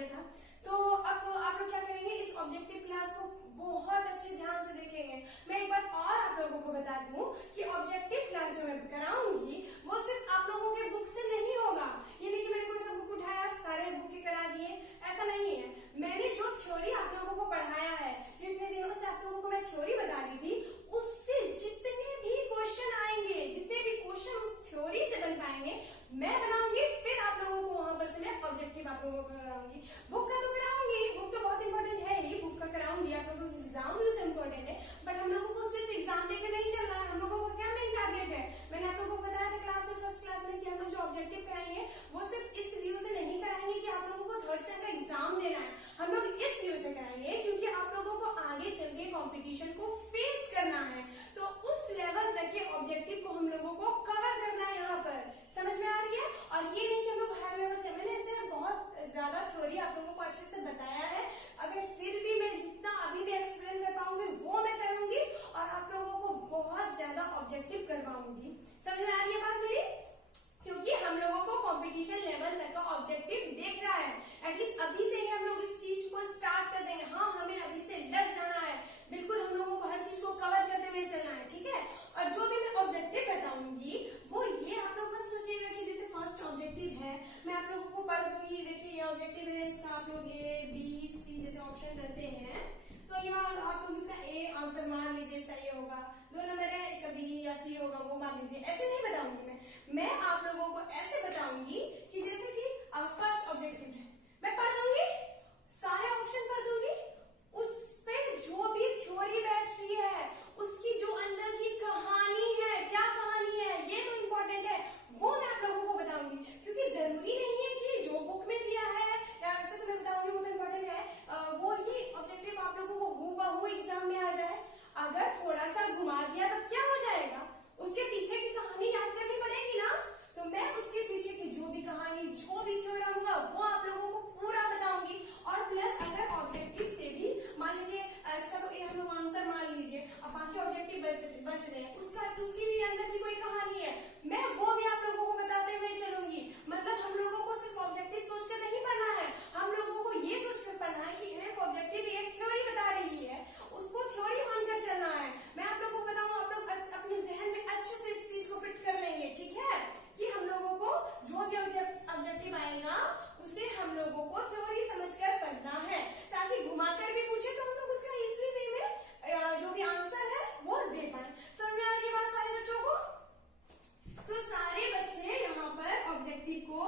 दिया था। तो अब आप लोग क्या करेंगे, इस ऑब्जेक्टिव क्लास को बहुत अच्छे ध्यान से देखेंगे। मैं एक बात और आप लोगों को बता दूं कि ऑब्जेक्टिव क्लास जो मैं कराऊंगी वो सिर्फ आप लोगों के बुक से नहीं होगा। ये नहीं कि मैंने कोई सा बुक उठाया सारे बुक के करा दिए, ऐसा नहीं है। मैंने जो थ्योरी आप लोगों को पढ़ाया है, जो इतने दिनों से आप लोगों को मैं थ्योरी बता रही थी, उससे जितने भी क्वेश्चन आएंगे, जितने भी क्वेश्चन उस थ्योरी से बन पाएंगे, मैं बनाऊंगी। फिर आप लोगों को वहां पर से मैं ऑब्जेक्टिव आप लोगों को कराऊंगी। बुक का तो कराऊंगी, बुक तो बहुत इंपॉर्टेंट है ही, बुक का कराऊंगी। आप लोगों को एग्जाम भी उससे इंपॉर्टेंट है, बट हम लोगों को सिर्फ एग्जाम लेकर नहीं चल रहा है। हम लोगों को क्या मेन टारगेट है, मैंने आप लोगों को बताया था क्लास में, फर्स्ट क्लास में, कि हम लोग जो ऑब्जेक्टिव कराएंगे वो सिर्फ इस व्यू से नहीं कराएंगे कि आप लोगों को थर्ड सेम का एग्जाम देना है। हम लोग इस व्यू से कराएंगे क्योंकि आप लोगों को आगे चल के कॉम्पिटिशन को फेस करना है। तो उस लेवल तक के ऑब्जेक्टिव को हम लोगों को कवर करना है। यहाँ पर समझ में आ रही है। और ये नहीं कि हम लोग हाई लेवल से, मैंने इससे बहुत ज्यादा थ्योरी आप लोगों को अच्छे से बताया है। अगर फिर भी मैं जितना अभी भी एक्सप्लेन कर पाऊंगी वो मैं करूंगी और आप लोगों को बहुत ज्यादा ऑब्जेक्टिव करवाऊंगी। समझ में आ रही है बात मेरी, क्योंकि हम लोगों को कंपटीशन लेवल तक का ऑब्जेक्टिव देख रहा है। एटलीस्ट अभी से ही हम लोग इस चीज को स्टार्ट कर देंगे। हाँ, हमें अभी से लग जाना है, बिल्कुल हम लोगों को हर चीज को कवर करते हुए चलना है, ठीक है। और जो भी मैं ऑब्जेक्टिव बताऊंगी वो ये आप लोग मत सोचिएगा कि जैसे फर्स्ट ऑब्जेक्टिव है मैं आप लोगों को पढ़ दूंगी, देखिए ये ऑब्जेक्टिव है, इसका आप लोग ए बी सी जैसे ऑप्शन करते हैं, तो यहाँ आप लोग इसका ए आंसर मान लीजिए सही होगा, 2 नंबर है इसका बी या सी होगा वो मान लीजिए। ऐसे नहीं बताऊंगी मैं आप लोगों को ऐसे बताऊंगी कि जैसे कि फर्स्ट ऑब्जेक्टिव है, मैं पढ़ दूंगी, सारे ऑप्शन पढ़ दूंगी, उस पे जो भी थ्योरी बैठ रही है उसकी जो अंदर की कहानी है, क्या कहानी है ये तो इंपॉर्टेंट है, वो मैं आप लोगों को बताऊंगी। क्योंकि जरूरी नहीं है कि जो बुक में दिया है या वैसे तो मैं बताऊंगी वो तो इम्पोर्टेंट है, वो ही ऑब्जेक्टिव आप लोगों को हूबहू एग्जाम में आ जाए। अगर थोड़ा सा घुमा दिया तो क्या हो जाएगा, उसके पीछे की कहानी याद करनी पड़ेगी ना। तो मैं उसके पीछे की जो भी कहानी, जो भी थ्योरम होगा वो आप लोगों को पूरा बताऊंगी। और प्लस अगर ऑब्जेक्टिव से भी मान लीजिए इसका तो हम लोग आंसर मान लीजिए, अब बाकी ऑब्जेक्टिव बच रहे हैं, उसकी भी अंदर की कोई कहानी है, मैं वो भी आप लोगों को बताते हुए चलूंगी। मतलब हम लोगों को सिर्फ ऑब्जेक्टिव सोचकर नहीं पढ़ना है, हम लोगों को ये सोचकर पढ़ना है कि एक ऑब्जेक्टिव एक थ्योरी बता रही है, उसको थ्योरी मानकर चलना है। मैं आप लोगों को बताऊं, आप लोग अपने जहन में अच्छे से इस चीज को फिट कर लेंगे, ठीक है, कि हम लोगों को जो भी ऑब्जेक्टिव आएगा उसे हम लोगों को थ्योरी समझकर पढ़ना है, ताकि घुमाकर भी पूछे तो हम लोग उसका इजीली वे में जो भी आंसर है वो दे पाए। समझ में आ रही है बात सारे बच्चों को। तो सारे बच्चे यहाँ पर ऑब्जेक्टिव को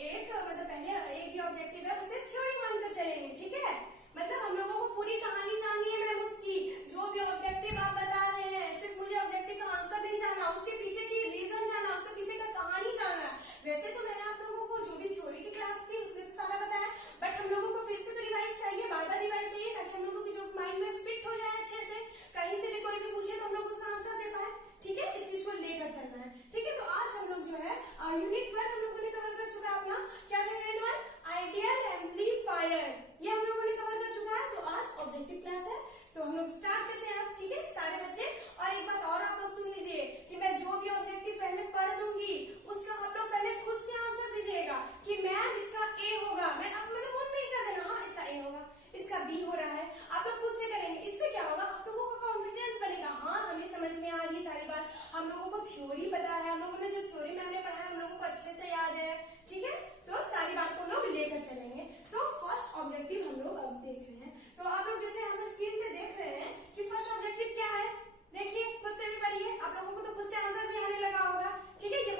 एक मतलब पहले एक भी ऑब्जेक्टिव है उसे थ्योरी मानकर चलेंगे, ठीक है। मतलब हम लोगों को पूरी कहानी जाननी है मैम उसकी, जो भी ऑब्जेक्टिव आप बता रहे हैं सिर्फ मुझे ऑब्जेक्टिव का आंसर नहीं जानना, उसके पीछे की रीजन जानना, उसके पीछे का कहानी जानना। वैसे तो मैंने आप लोगों को जो भी थ्योरी की क्लास थी उसमें तो सारा बताया, बट हम लोगों को फिर से तो रिवाइज चाहिए, बार बार रिवाइज चाहिए, ताकि हम लोगों की जो माइंड में फिट हो जाए अच्छे से, कहीं से भी कोई भी पूछे तो हम लोग उसका आंसर दे पाए, ठीक है। इस चीज को लेकर चलना है, ठीक है। तो आज हम लोग जो है यूनिट 1 हम लोगों ने कवर कर चुका है अपना, क्या था यूनिट 1, आइडियल एम्पलीफायर, ये हम लोगों ने कवर कर चुका है। तो आज ऑब्जेक्टिव क्लास है तो हम लोग स्टार्ट करते हैं अब, ठीक है सारे बच्चे। और एक बात और आप लोग सुन लीजिए कि मैं जो भी ऑब्जेक्टिव पहले पढ़ दूंगी उसका आप लोग पहले खुद से आंसर दीजिएगा कि मैम इसका ए होगा, मैं आप मतलब मन में ही कर देना, हाँ इसका ए होगा, इसका बी हो रहा है, आप लोग खुद से करेंगे। इससे क्या होगा, आप लोगों का कॉन्फिडेंस बढ़ेगा, हाँ हमें समझ में आ रही सारी बात, हम लोगों को थ्योरी पता है, हम लोगों ने जो थ्योरी में हमने पढ़ा है हम लोगों को अच्छे से याद है, ठीक है। तो सारी बात को लोग लेकर चलेंगे। तो फर्स्ट ऑब्जेक्टिव हम लोग अब देख रहे हैं। तो आप लोग जैसे हम स्क्रीन पे देख रहे हैं कि फर्स्ट ऑब्जेक्टिव क्या है, देखिए खुद से भी पढ़िए, आप लोगों को तो खुद से आंसर भी आने लगा होगा, ठीक है। ये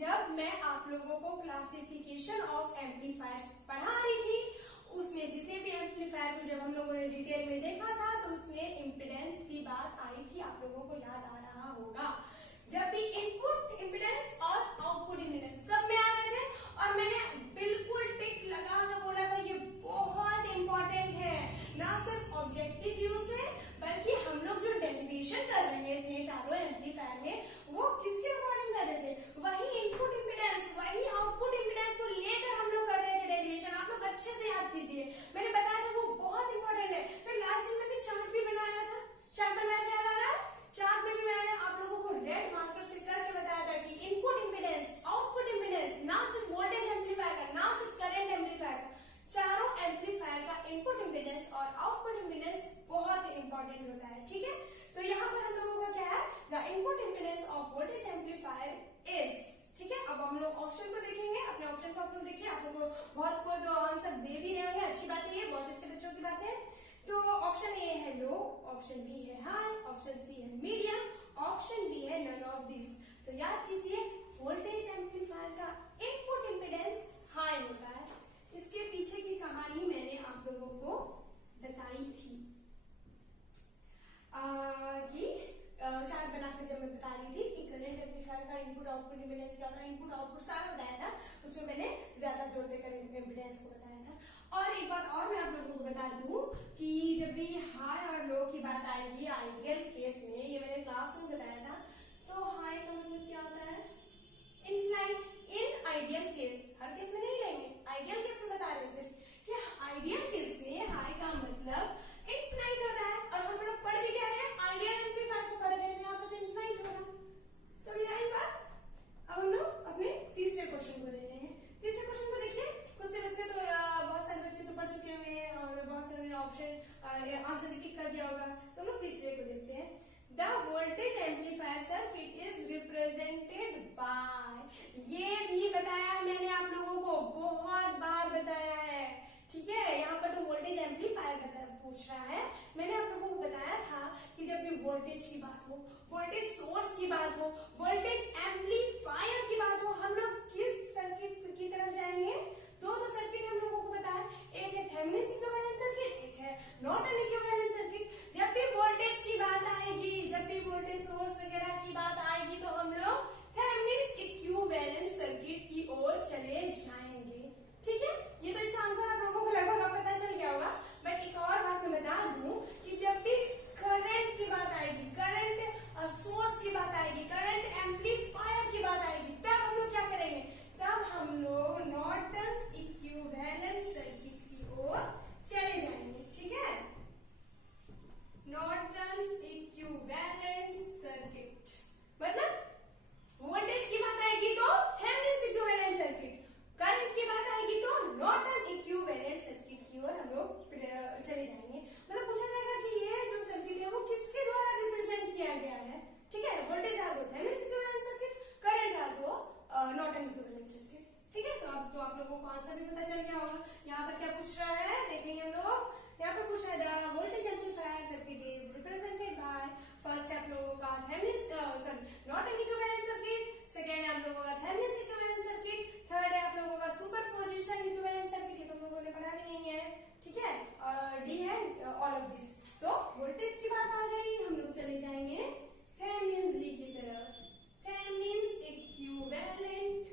जब मैं आप लोगों को क्लासिफिकेशन ऑफ एम्पलीफायर्स पढ़ा रही थी, उसमें जितने भी एम्पलीफायर को जब हम लोगों ने डिटेल में देखा था तो उसमें इम्पीडेंस की बात आई थी, आप लोगों को याद आ रहा होगा। जब भी इनपुट इम्पीडेंस और आउटपुट इम्पीडेंस सब में आ रहे थे और मैंने बिल्कुल टिक लगा कर बोला था ये बहुत इंपॉर्टेंट है, ना सिर्फ ऑब्जेक्टिव व्यू से बल्कि हम लोग जो डेरिवेशन कर रहे थे चारों एम्पलीफायर में वो किसके अकॉर्डिंग कर रहे थे, वही इनपुट इम्पीडेंस वही आउटपुट इम्पीडेंस को लेकर हम लोग कर रहे थे डेरिवेशन। आप लोग अच्छे से याद कीजिए, मैंने बताया था वो बहुत इंपॉर्टेंट है। फिर लास्ट दिन मैंने चार्ट भी बनाया था, चार्ट बनाया था, याद आ रहा है? चार्ट में भी मैंने आप लोगों को रेड मार्कर से करके बताया था कि इनपुट इम्पीडेंस आउटपुट इम्पीडेंस ना सिर्फ वोल्टेज एम्पलीफायर का ना सिर्फ करंट एम्पलीफायर का, चारों एम्पलीफायर का इनपुट इम्पीडेंस और आउटपुट इम्पीडेंस बहुत इंपॉर्टेंट होता है। ठीक है, तो यहाँ पर हम लोगों का क्या है, the input impedance of voltage amplifier is. ठीक है, अब हम लोग ऑप्शन को देखेंगे, अपने ऑप्शन को आप लोग देखिए, आप लोग को बहुत कोई तो आंसर दे भी रहे होंगे, अच्छी बात है, ये बहुत अच्छे बच्चों की बात है। तो ऑप्शन ए है लो, ऑप्शन बी है हाई, ऑप्शन सी है मीडियम, ऑप्शन डी है नन ऑफ दिस। तो याद कीजिए वोल्टेज एम्पलीफायर का इनपुट इम्पीडेंस हाई होता है। इसके पीछे की कहानी मैंने आप लोगों को बताई थी कि चार्ट बनाकर जब मैं बता रही थी कि करंट एम्पलीफायर का इनपुट आउटपुट इम्पीडेंस क्या था, इनपुट आउटपुट सारा बताया था, उसमें मैंने ज्यादा जोर देकर इम्पीडेंस को बताया था। और एक बात और मैं आप लोगों को बता दूं कि जब भी हाई और लो की बात आएगी आइडियल केस में, ये मैंने क्लास में बताया था, तो हाई का मतलब क्या होता है, infinite. In ideal case, her case में नहीं लेंगे, आइडियल केस में बता रहे सिर्फ कि आइडियल केस में हाई का मतलब इनफाइनाइट होता है। और हम लोग पढ़ भी क्या रहे हैं, आइडियल एम्पलीफायर को पढ़ रहे हैं, यहाँ पर इनफाइनाइट होगा। समझ आई बात? अब हम लोग अपने तीसरे क्वेश्चन को देखेंगे। तीसरे क्वेश्चन को देखिए, कुछ से बच्चे तो बहुत सारे बच्चे तो पढ़ चुके हुए हैं और बहुत सारे ऑप्शन आंसर भी टिक कर दिया होगा, तो हम लोग तीसरे को देखते हैं। The voltage amplifier circuit is represented by, ये भी बताया मैंने आप लोगों को, बहुत बार बताया है। ठीक है, यहाँ पर तो वोल्टेज एम्पलीफायर पूछ रहा है, मैंने आप लोगों को बताया था कि जब भी वोल्टेज की बात हो, वोल्टेज सोर्स की बात हो, वोल्टेज एम्पलीफायर की बात हो, हम लोग किस सर्किट की तरफ जाएंगे। दो सर्किट हम लोगों को पता है, एक है थेवेनिन इक्विवेलेंट सर्किट, एक है नॉर्टन इक्विवेलेंट सर्किट। जब भी वोल्टेज की बात आएगी, जब भी वोल्टेज सोर्स वगैरह की बात आएगी, तो हम लोग थेवेनिन इक्विवेलेंट सर्किट की ओर चले जाएंगे। ठीक है, ये तो इसका आंसर आप लोगों को लगभग पता चल गया होगा। बट एक और बात मैं बता दूं कि जब भी करंट की बात आएगी, करंट सोर्स की बात आएगी, करंट एम्पलीफायर की बात आएगी, तब हम लोग क्या करेंगे, तब हम लोग नॉर्टन्स इक्विवेलेंट सर्किट की ओर चले जाएंगे। ठीक है, नॉर्टन्स इक्विवेलेंट सर्किट मतलब वोल्टेज की बात आएगी तो थेवेनिन इक्विवेलेंट सर्किट, करंट की बात आएगी तो नॉर्टन इक्विवेलेंट सर्किट की ओर हम लोग चले जाएंगे। मतलब पूछा जाएगा कि ये जो सर्किट है वो किसके द्वारा रिप्रेजेंट किया गया है। ठीक है, वोल्टेज आ तो थेवेनिन इक्विवेलेंट सर्किट, करंट आ तो नॉर्टन इक्विवेलेंट सर्किट। ठीक है, तो अब तो आप लोगों को आंसर भी पता चल गया होगा। यहाँ पर क्या पूछ रहा है देखेंगे हम लोग, यहाँ पर पूछ रहा है the voltage amplifier circuit is represented by, first आप लोगों का नॉर्टन इक्विवेलेंट सर्किट, सेकेंड है आप लोगों का थेवेनिन इक्विवेलेंट सर्किट, थर्ड है आप लोगों का सुपरपोजिशन इक्विवेलेंट सर्किट, ये तुम लोगों ने पढ़ा भी नहीं है। ठीक है, और डी है ऑल ऑफ दिस। तो वोल्टेज की बात आ गई, हम लोग चले जाएंगे थेवेनिन जी की तरफ, थेवेनिन इक्विवेलेंट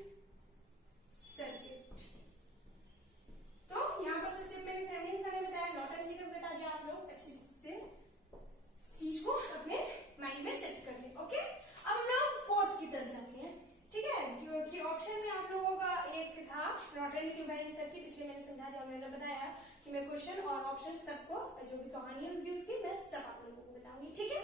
सर्किट। तो यहाँ पर सिर्फ मैंने थेवेनिन का बताया, नॉर्टन जी का बता दिया, आप लोग अच्छे से चीज को अपने माइंड में सेट कर ले। ओके, अब हम लोग फोर्थ की तरफ जाते हैं। ठीक है, क्योंकि ऑप्शन में आप लोगों का एक था नॉर्टन इक्विवेलेंट सर्किट, इसलिए मैंने समझा दिया, मैंने बताया कि मैं क्वेश्चन और ऑप्शन सबको जो भी कहानी होगी उसकी मैं सब आप लोगों को बताऊंगी। ठीक है,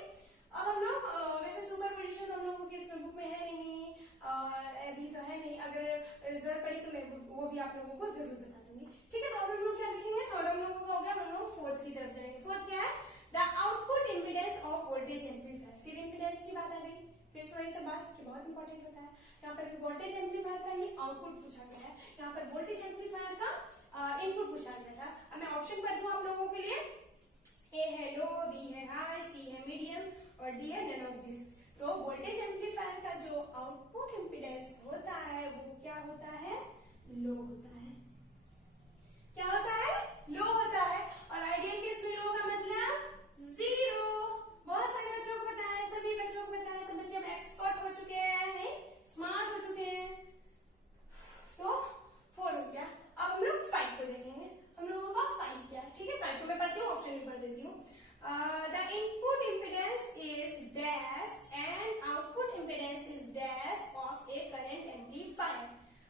अब हम लोग वैसे सुपरपोजिशन हम लोगों के बुक में है नहीं, अभी तो है नहीं, अगर जरूरत पड़ी तो मैं वो भी आप लोगों को जरूर बता दूंगी। ठीक है, तो अब हम लोग क्या देखेंगे, थर्ड हम लोगों का हो गया, हम लोग फोर्थ की तरफ जाएंगे। फोर्थ क्या है, the output impedance of voltage amplifier. फिर इम्पीडेंस की बात आ गई, फिर से वही सब बात कि बहुत इंपॉर्टेंट होता है। यहाँ पर वोल्टेज एम्पलीफायर का ही आउटपुट पूछा गया है, यहाँ पर वोल्टेज एम्पलीफायर का इनपुट पूछा गया था। अब मैं ऑप्शन पढ़ दूं आप लोगों के लिए, ए है लो, बी है हाई, सी है मीडियम और डी है नन ऑफ दिस। तो वोल्टेज एम्पलीफायर का जो आउटपुट इम्पीडेंस होता है वो क्या होता है, लो होता है। क्या होता है, लो होता है। और आइडियल केस में लो का मतलब जीरो। बहुत सारे बच्चों को पता है, सभी बच्चों को पता है, सब बच्चे अब एक्सपर्ट हो चुके हैं, नहीं स्मार्ट हो चुके हैं। तो 4 हो गया। अब हम लोग 5 को देखेंगे, हम लोगों का 5 क्या है, ठीक है। 5 को मैं पढ़ती हूँ, ऑप्शन भी पढ़ देती हूँ। The input impedance is dash and output impedance is dash of A current amplifier.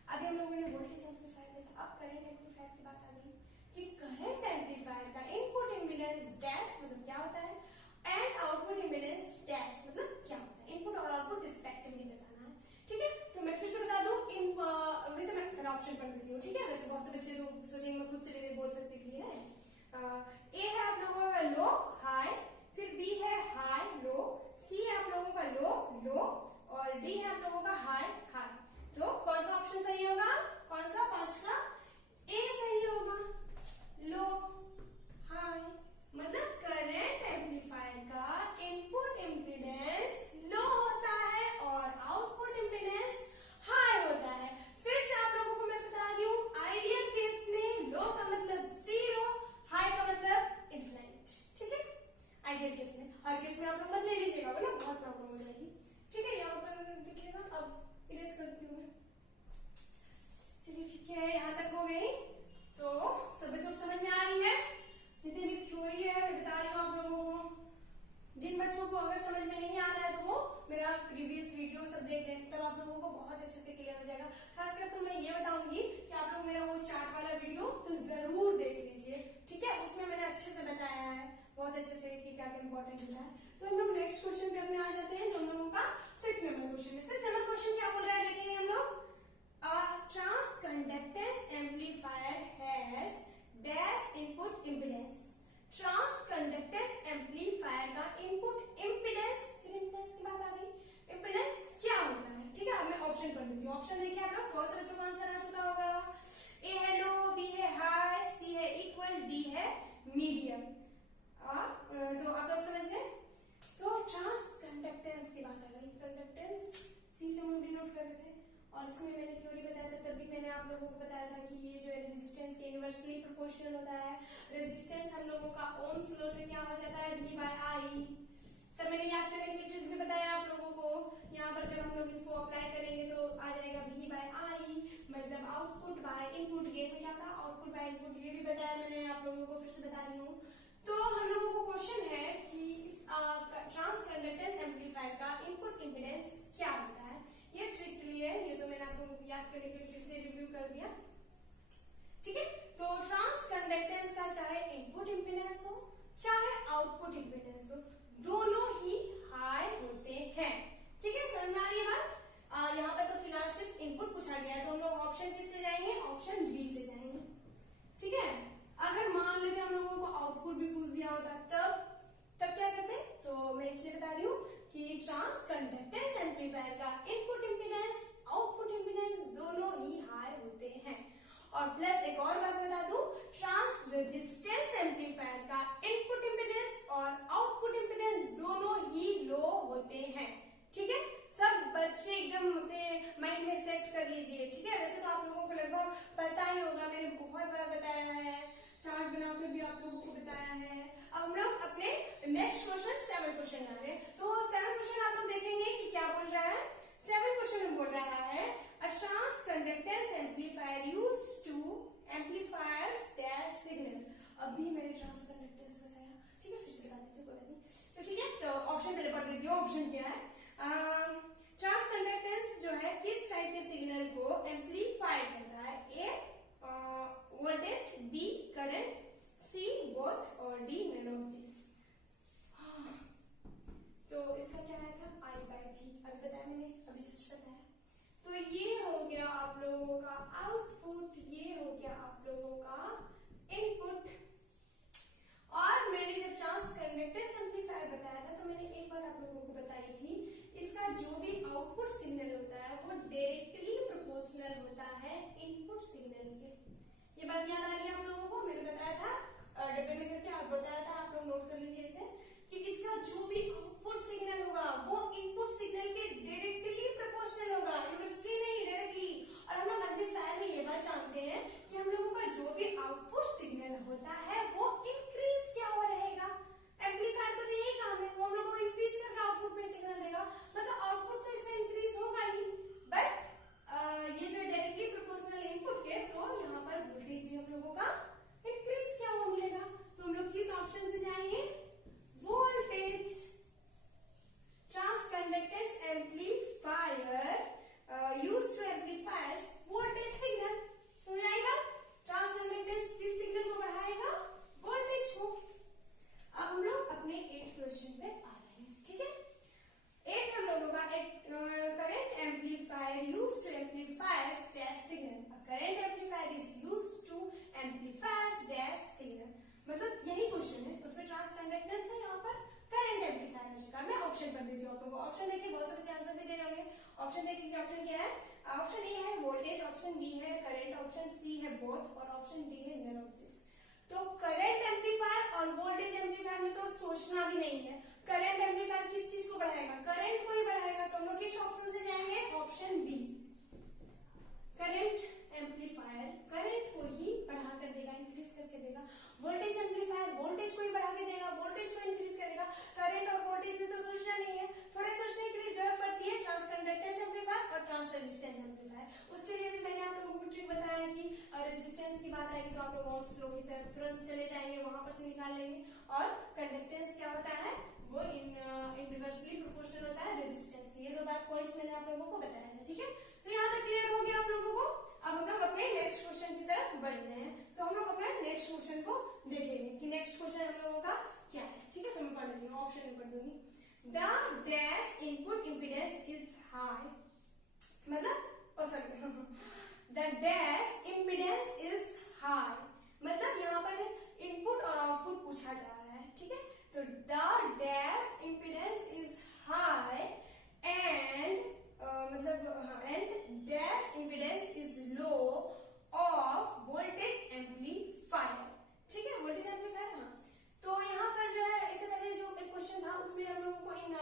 अभी हम लोगों ने वोल्टेज एम्पलीफायर देखा, अब करंट एम्पलीफायर की बात आ गई कि करंट एम्पलीफायर का इनपुट इम्पीडेंस डैश मतलब क्या होता है एंड आउटपुट इम्पीडेंस डैश मतलब क्या होता है। इनपुट और आउटपुट रिस्पेक्टिवली बताना है, ठीक है। तो मैं फिर से बता दूं, वैसे मैं ऑप्शन पढ़ देती हूँ, ठीक है। वैसे बहुत से बच्चे तो सोचेंगे मैं खुद से बोल सकती थी ना। ए है आप लोगों का लो हाई, फिर बी है हाई लो, सी है आप लोगों का लो लो, और डी है आप लोगों का हाई हाई। तो कौन सा ऑप्शन सही होगा, कौन सा 5 का, ए सही होगा। लो हाई मतलब करंट एम्पलीफायर का इनपुट इम्पीडेंस लो होता है और आउटपुट इम्पीडेंस हाई होता है। फिर से आप लोगों को मैं बता रही हूँ, आइडियल केस में लो का मतलब जीरो, हाई का मतलब इनफिनिट, ठीक है। आइडियल केस में, हर केस में आप लोग मत ले लीजिएगा ना, बहुत प्रॉब्लम हो जाएगी, ठीक है। यहाँ पर देखिएगा, अब इरेज करती हूँ मैं। चलिए ठीक है, यहाँ तक हो गई। तो सब बच्चों को समझ में आ रही है, जितनी भी थ्योरी है मैं बता रही हूँ आप लोगों को। जिन बच्चों को अगर समझ में नहीं आ रहा है तो वो मेरा प्रीवियस वीडियो सब देख लें, तब आप लोगों को बहुत अच्छे से क्लियर हो जाएगा। खासकर तो मैं ये बताऊंगी कि आप लोग मेरा वो चार्ट वाला वीडियो तो जरूर देख लीजिए, ठीक है। उसमें मैंने अच्छे से बताया है, बहुत अच्छे से कि क्या क्या इंपॉर्टेंट होता है। तो हम लोग नेक्स्ट क्वेश्चन पे अपने आ जाते हैं, जो हम लोगों का 6 नंबर क्वेश्चन है। 6 नंबर क्वेश्चन क्या बोल रहा है देखेंगे हम लोग। Transconductance amplifier has dash input impedance. Transconductance amplifier का इनपुट इम्पीडेंस, फिर इम्पीडेंस की बात आ गई, इम्पीडेंस क्या होता है, ठीक है। अब मैं ऑप्शन पढ़ देती हूँ। ऑप्शन देखिए आप लोग, बहुत से बच्चों का आंसर आ चुका होगा। ए है लो, बी है हाई, सी है इक्वल, डी है मीडियम। तो आप लोग समझ रहे। तो ट्रांसकंडक्टेंस की बात आ गई, कंडक्टेंस सी से हम लोग डिनोट कर रहे थे, और इसमें मैंने थ्योरी बताया था, तब भी मैंने आप लोगों को बताया था कि ये जो है रेजिस्टेंस के इनवर्सली प्रोपोर्शनल होता है। रेजिस्टेंस हम लोगों का ओम्स लॉ से क्या हो जाता है, V by I। सब मैंने याद करने के लिए ट्रिक भी बताया आप लोगों को। यहाँ पर जब हम लोग इसको अप्लाई करेंगे तो आ जाएगा V by I, मतलब आउटपुट बाय इनपुट गेन में क्या था, आउटपुट बाय इनपुट, ये भी बताया मैंने आप लोगों को, फिर से बता रही हूँ। तो हम लोगों को क्वेश्चन है कि ट्रांसकंडक्टेंस एम्पलीफायर का इनपुट इम्पीडेंस क्या होता है। ये ट्रिक के लिए, ये तो मैंने आप लोगों को याद करने के लिए फिर से रिव्यू कर दिया, ठीक है। तो ट्रांसकंडक्टेंस का चाहे इनपुट इम्पीडेंस हो चाहे आउटपुट इम्पीडेंस हो, दोनों ही हाई होते हैं, ठीक है। समझ में आ रही है बात। यहाँ पर तो फिलहाल सिर्फ इनपुट पूछा गया है, तो हम लोग ऑप्शन किससे जाएंगे, ऑप्शन बी से जाएंगे, ठीक है। अगर मान लेते हम लोगों को आउटपुट भी पूछ दिया होता तब क्या करते, तो मैं इसलिए बता रही हूँ कि ट्रांसकंडक्टेंस एम्पलीफायर का इनपुट इम्पीडेंस आउटपुट इम्पीडेंस दोनों ही हाई होते हैं। और प्लस एक और बात बता दूं, ट्रांस रेजिस्टेंस एम्पलीफायर का इनपुट इम्पीडेंस और आउटपुट इम्पीडेंस दोनों ही लो होते हैं, ठीक है। सब बच्चे एकदम अपने माइंड में सेट कर लीजिए, ठीक है। वैसे तो आप लोगों को लगभग पता ही होगा, मैंने बहुत बार बताया है, चार्ट बनाकर भी आप लोगों को बताया है। अब हम लोग अपने नेक्स्ट क्वेश्चन 7 क्वेश्चन आ रहे हैं। तो 7 क्वेश्चन आप लोग देखेंगे कि क्या बोल रहा है। 7 क्वेश्चन में बोल रहा है a transconductance amplifier used to amplifiers their signal। अभी मैंने ट्रांसकंडक्टेंस बताया, ठीक है, फिर से बता देती हूँ, कोई नहीं, तो ठीक है। तो ऑप्शन पहले पढ़ देती हूँ, ऑप्शन क्या है। ट्रांसकंडक्टेंस जो है किस टाइप के सिग्नल को एम्पलीफाई करता है, ए voltage, B current, C both, और डी नन ऑफ दिस। तो इसका क्या आया था, आई बाय भी, अभी बताया मैंने, अभी जस्ट बताया। तो ये हो गया आप लोगों का आउटपुट, ये हो गया आप लोगों का इनपुट। और मैंने जब ट्रांसकंडक्टेंस एम्पलीफायर बताया था तो मैंने एक बात आप लोगों को बताई थी, इसका जो भी आउटपुट सिग्नल होता है वो डायरेक्टली प्रोपोर्शनल होता है इनपुट सिग्नल के। ये बात याद आ रही है आप लोगों को, मैंने बताया था डब्बे में करके, आप बताया था, आप लोग नोट कर लीजिए इसे, कि इसका जो भी आउटपुट सिग्नल होगा वो इनपुट सिग्नल के डायरेक्टली प्रोपोर्शनल होगा, इनवर्सली नहीं, डायरेक्टली। और हम लोग एम्पलीफायर में ये बात जानते हैं कि हम लोगों का जो भी आउटपुट सिग्नल होता है वो इंक्रीज क्या हुआ रहेगा। एम्पलीफायर का तो यही काम है, वो हम लोग को इंक्रीज करके आउटपुट में सिग्नल देगा, मतलब आउटपुट तो इसमें इंक्रीज होगा ही, बट ये जो डायरेक्टली प्रोपोर्शनल इनपुट के, तो यहाँ पर वोल्टेज भी हम लोगों का इंक्रीज क्या हुआ मिलेगा। तो हम लोग किस ऑप्शन से जाएंगे, voltage. Transconductance amplifier used to amplifiers voltage signal. समझ आई बात? ट्रांसकंडक्टेंस किस सिग्नल को बढ़ाएगा, वोल्टेज को। अब हम लोग अपने 8 क्वेश्चन पे आ रहे हैं, ठीक है। 8 हम लोगों का current amplifier used to amplifiers dash signal. Current amplifier is used to amplifiers dash signal, मतलब यही क्वेश्चन है, उसमें ट्रांसकंडक्टेंस है, यहाँ पर करंट एम्पलीफायर हो चुका। मैं ऑप्शन कर देती हूँ आप लोगों को। ऑप्शन देखिए, बहुत से बच्चे आंसर भी दे रहे होंगे। ऑप्शन देख लीजिए, ऑप्शन क्या है। ऑप्शन ए है वोल्टेज, ऑप्शन बी है करंट, ऑप्शन सी है बोथ, और ऑप्शन डी है नन ऑफ दिस। तो करंट एम्पलीफायर और वोल्टेज एम्पलीफायर में तो सोचना भी नहीं है। करंट एम्पलीफायर किस चीज को बढ़ाएगा, करंट को ही बढ़ाएगा। तो हम लोग किस ऑप्शन से जाएंगे, option B. Current amplifier current को ही बढ़ा कर देगा, इंक्रीज करके देगा। वोल्टेज एम्पलीफायर वोल्टेज को ही बढ़ा के देगा, वोल्टेज को इंक्रीज करेगा। करंट और वोल्टेज में तो सोचना नहीं है, थोड़े सोचने के लिए जरूरत पड़ती है ट्रांसकंडक्टेंस एम्पलीफायर और ट्रांस रेजिस्टेंस एम्पलीफायर। उसके लिए भी मैंने आप लोगों को ट्रिक बताया कि रेजिस्टेंस की बात आएगी तो आप लोग ओम्स लॉ की तरफ तुरंत चले जाएंगे, वहां पर से निकाल लेंगे। और कंडक्टेंस क्या होता है, वो इनवर्सली प्रोपोर्शनल होता है रेजिस्टेंस। ये 2 बात पॉइंट्स मैंने आप लोगों को बताया है, ठीक है। तो यहाँ तक क्लियर हो गया आप लोगों को। अब हम लोग अपने नेक्स्ट क्वेश्चन की तरफ बढ़ रहे हैं। तो हम लोग अपने नेक्स्ट क्वेश्चन को देखेंगे कि नेक्स्ट क्वेश्चन हम लोगों का क्या है, ठीक है। तो मैं पढ़ रही हूँ, ऑप्शन में पढ़ दूंगी। The dash input impedance is high, मतलब the dash impedance is high, मतलब यहाँ पर इनपुट और आउटपुट पूछा जा रहा है, ठीक है। तो the dash impedance is high and dash impedance is low of voltage amplifier, ठीक है। वोल्टेज एम्पलीफायर, हाँ। तो यहाँ पर जो है, इससे पहले जो एक क्वेश्चन था उसमें हम लोगों को इन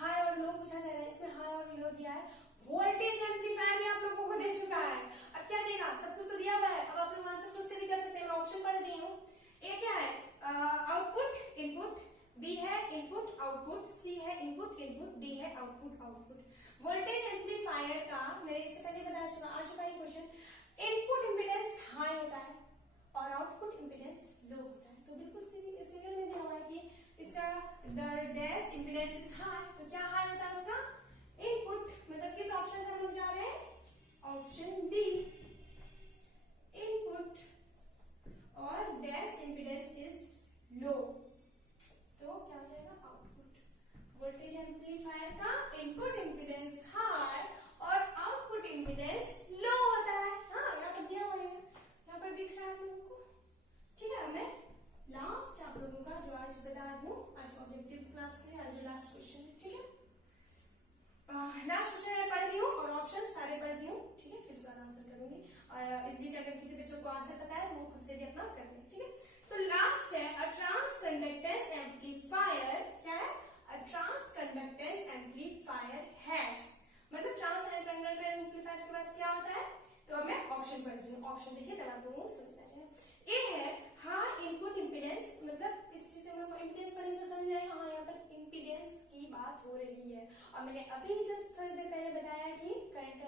हाई और लो पूछा जा रहा है, इसमें हाई और लो दिया है। वोल्टेज एम्पलीफायर में आप लोगों को दे चुका है, अब क्या देगा, सब कुछ तो दिया हुआ है। अब आप लोग आंसर खुद से भी कर सकते हैं, मैं ऑप्शन पढ़ रही हूँ। ए क्या है, आउटपुट इनपुट, बी है इनपुट आउटपुट, सी है इनपुट इनपुट, डी है आउटपुट आउटपुट। वोल्टेज एम्पलीफायर का मैंने इससे पहले बता चुका, आ चुका है क्वेश्चन। इनपुट इम्पीडेंस हाई होता है और आउटपुट इम्पीडेंस लो होता है। तो बिल्कुल सिग्नल में दिया हुआ है कि इसका the dash impedance is high, तो क्या हाई होता है उसका, इनपुट। मतलब किस ऑप्शन से हम लोग जा रहे हैं, ऑप्शन बी इनपुट, और डैश इम्पीडेंस इज लो, तो क्या हो जाएगा, आउटपुट। वोल्टेज एम्पलीफायर का इनपुट इम्पीडेंस हाई और आउटपुट इम्पीडेंस लो होता है। हाँ, यहाँ पर दिया हुआ है, यहाँ पर दिख रहा है आप लोगों को, ठीक है। मैं लास्ट आप लोगों का जो आज बता दूं, आज ऑब्जेक्टिव क्लास के आज जो लास्ट क्वेश्चन है, ठीक है। लास्ट क्वेश्चन मैं पढ़ रही हूँ और ऑप्शन सारे पढ़ रही हूँ, ठीक है। फिर उसका आंसर करूंगी, और इस बीच अगर किसी बच्चों को आंसर पता है तो वो खुद से भी अपना कर ले, ठीक है। तो लास्ट है अ ट्रांसकंडक्टेंस एम्पलीफायर, क्या है, अ ट्रांसकंडक्टेंस एम्पलीफायर हैज, मतलब ट्रांसकंडक्टेंस एम्पलीफायर के पास क्या होता है। तो अब मैं ऑप्शन पढ़ रही हूँ, ऑप्शन देखिए तब आप लोगों को समझना चाहिए। ए है हाई इनपुट इम्पीडेंस, मतलब इस चीज से हम लोग इम्पीडेंस पढ़ेंगे तो समझ आएगा, हाँ यहाँ पर इम्पीडेंस की बात हो रही है। और मैंने अभी जस्ट थोड़ी देर पहले बताया कि करंट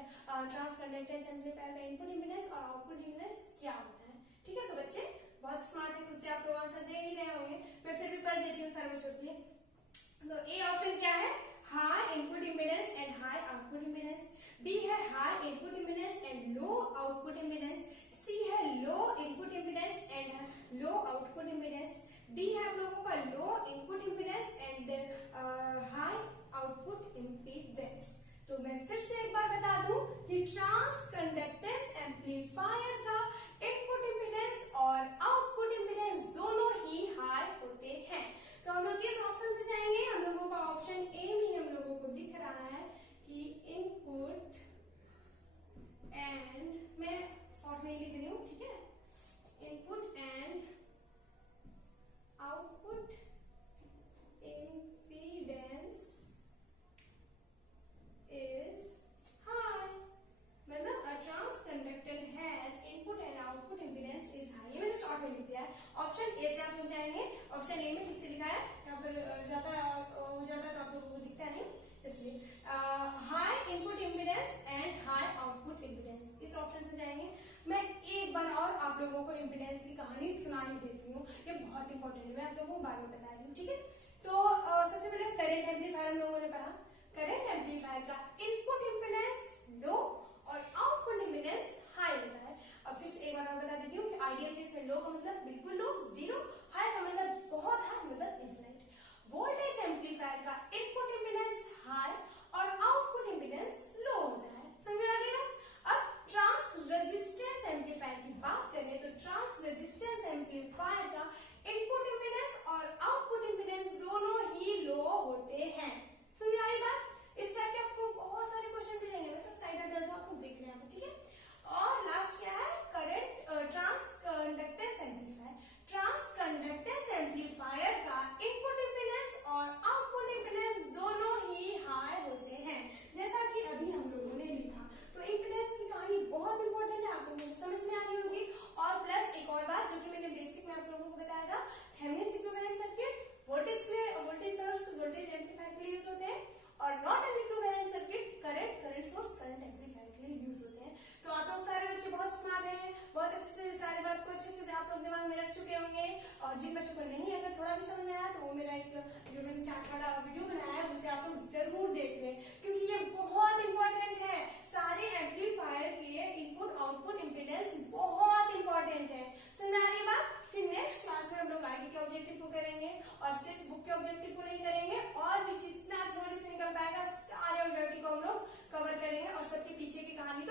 ट्रांसकंडक्टेंस एम्पलीफायर का इनपुट इम्पीडेंस और आउटपुट इम्पीडेंस क्या होता है, ठीक है। तो बच्चे बहुत स्मार्ट है, खुद से आप लोग आंसर दे ही रहे होंगे, मैं फिर भी पढ़ देती हूँ सारे बच्चों के लिए। तो ए ऑप्शन क्या है, high input impedance and high output impedance. B है high input impedance and low output impedance. C है low input impedance and low output impedance. D है आप लोगों का low input impedance and high output impedance. तो मैं फिर से एक बार बता दूं कि ट्रांसकंडक्टेंस एम्पलीफायर का इनपुट इम्पीडेंस और आउटपुट इम्पीडेंस दोनों ही हाई होते हैं। तो हम लोग किस ऑप्शन से जाएंगे, हम लोगों का ऑप्शन ए में हम लोगों को दिख रहा है कि इनपुट एंड, मैं शॉर्ट में लिख रही हूँ, ठीक है, input and output option A में ठीक से लिखा है, यहाँ पर ज्यादा हो जाता है तो आप लोगों को दिखता नहीं, इसलिए high input impedance and high output impedance, इस ऑप्शन से जाएंगे। मैं एक बार और आप लोगों को इम्पीडेंस की कहानी सुना ही देती हूँ, ये बहुत इंपॉर्टेंट है, मैं आप लोगों को बाद में बता रही हूँ, ठीक है। तो सबसे पहले करंट एम्पलीफायर हम लोगों ने पढ़ा। करंट एम्पलीफायर का इनपुट इम्पीडेंस लो और आउटपुट इम्पीडेंस हाई होता है। अब फिर से एक बार और बता देती हूँ कि आइडियल केस में लो का मतलब बिल्कुल लो, जीरो, हाई का मतलब बहुत हाई, मतलब इन्फिनिट। वोल्टेज एम्पलीफायर का इनपुट इम्पीडेंस हाई और आउटपुट इम्पीडेंस लो होता है, समझ आ गई बात। अब ट्रांस रेजिस्टेंस एम्पलीफायर की बात करें तो ट्रांस रेजिस्टेंस एम्पलीफायर का इनपुट इम्पीडेंस और आउटपुट इम्पीडेंस दोनों ही लो होते हैं, समझ आ रही बात। इस टाइप के आपको बहुत सारे क्वेश्चन मिलेंगे, मतलब साइड हट जाओ, आपको देख रहे हैं, ठीक है। और लास्ट क्या है, current transconductance amplifier. Transconductance amplifier का इनपुट इम्पीडेंस और आउटपुट इम्पीडेंस दोनों ही हाई होते हैं, जैसा कि अभी हम लोगों ने लिखा। तो इम्पीडेंस की कहानी बहुत इंपॉर्टेंट है, आप लोगों को समझ में आ रही होगी। और प्लस एक और बात जो कि मैंने बेसिक में आप लोगों को बताया था, Thevenin equivalent circuit voltage source voltage amplifier के लिए यूज होते हैं, और non equivalent circuit current source current amplifier के लिए यूज होते हैं। तो आप लोग सारे बच्चे बहुत स्मार्ट हैं, बहुत अच्छे से सारी बात को अच्छे से आप लोग दिमाग में रख चुके होंगे। और जिन बच्चों को नहीं अगर थोड़ा भी समझ में आया तो वो मेरा एक जो मैंने चार्ट वाला वीडियो बनाया है उसे आप लोग जरूर देख लें, क्योंकि ये बहुत इंपॉर्टेंट है। सारे एम्पलीफायर के इनपुट आउटपुट इम्पीडेंस बहुत इंपॉर्टेंट है, समझ आ रही बात। फिर नेक्स्ट क्लास में हम लोग आगे के ऑब्जेक्टिव को करेंगे, और सिर्फ बुक के ऑब्जेक्टिव को नहीं करेंगे, और भी जितना थ्योरी से निकल पाएगा सारे ऑब्जेक्टिव को हम लोग कवर करेंगे, और सबके पीछे की कहानी